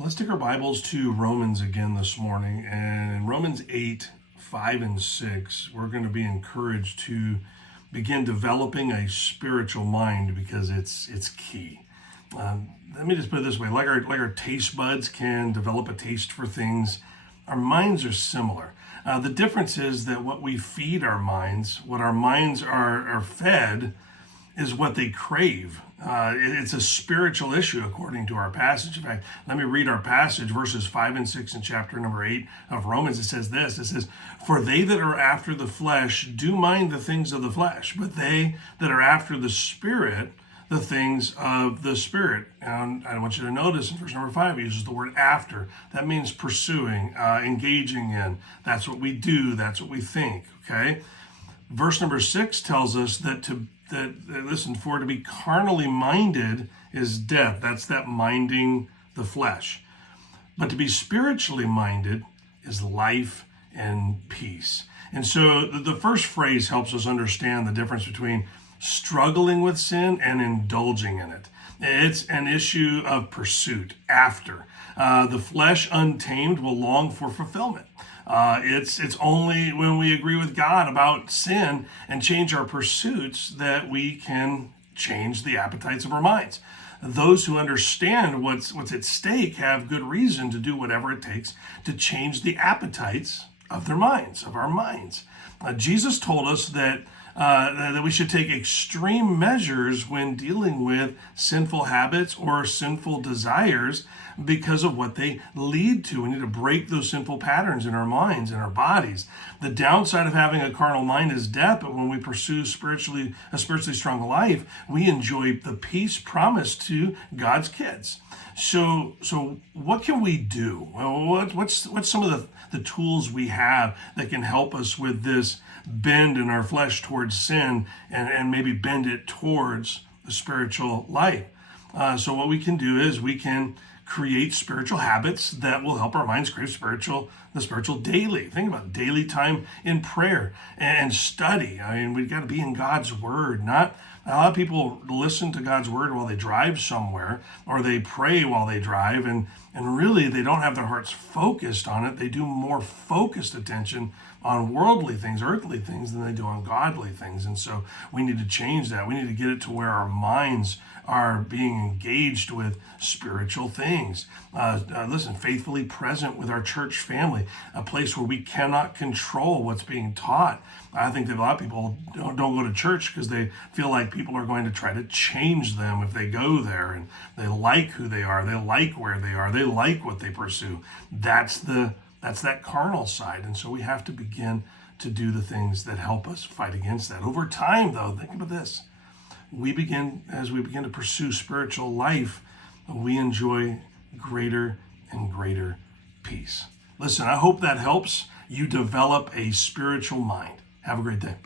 Let's take our Bibles to Romans again this morning. And in Romans 8, 5 and 6, we're going to be encouraged to begin developing a spiritual mind because it's key. Let me just put it this way. Like our taste buds can develop a taste for things, our minds are similar. The difference is that what we feed our minds, what our minds are fed, is what they crave. It's a spiritual issue according to our passage. In fact, let me read our passage, verses 5 and 6 in chapter number 8 of Romans. It says this, it says, "For they that are after the flesh do mind the things of the flesh, but they that are after the Spirit, the things of the Spirit." And I want you to notice in verse number 5, it uses the word after. That means pursuing, engaging in. That's what we do. That's what we think, okay? Verse number 6 tells us listen, for to be carnally minded is death. That's that minding the flesh. But to be spiritually minded is life and peace. And so the first phrase helps us understand the difference between struggling with sin and indulging in it. It's an issue of pursuit, after. The flesh untamed will long for fulfillment. It's only when we agree with God about sin and change our pursuits that we can change the appetites of our minds. Those who understand what's at stake have good reason to do whatever it takes to change the appetites of their minds, of our minds. Jesus told us that we should take extreme measures when dealing with sinful habits or sinful desires because of what they lead to. We need to break those sinful patterns in our minds and our bodies. The downside of having a carnal mind is death, but when we pursue a spiritually strong life, we enjoy the peace promised to God's kids. So what can we do? Well, what's some of the tools we have that can help us with this bend in our flesh towards sin and maybe bend it towards the spiritual life? So what we can do is we can create spiritual habits that will help our minds crave the spiritual daily. Think about daily time in prayer and study. I mean, we've got to be in God's word. Not a lot of people listen to God's word while they drive somewhere, or they pray while they drive, and really they don't have their hearts focused on it. They do more focused attention on worldly things, earthly things, than they do on godly things. And so we need to change that. We need to get it to where our minds are being engaged with spiritual things. Listen, faithfully present with our church family, a place where we cannot control what's being taught. I think that a lot of people don't go to church because they feel like people are going to try to change them if they go there, and they like who they are, they like where they are, they like what they pursue. That's that carnal side. And so we have to begin to do the things that help us fight against that. Over time, though, think about this. As we begin to pursue spiritual life, we enjoy greater and greater peace. Listen, I hope that helps you develop a spiritual mind. Have a great day.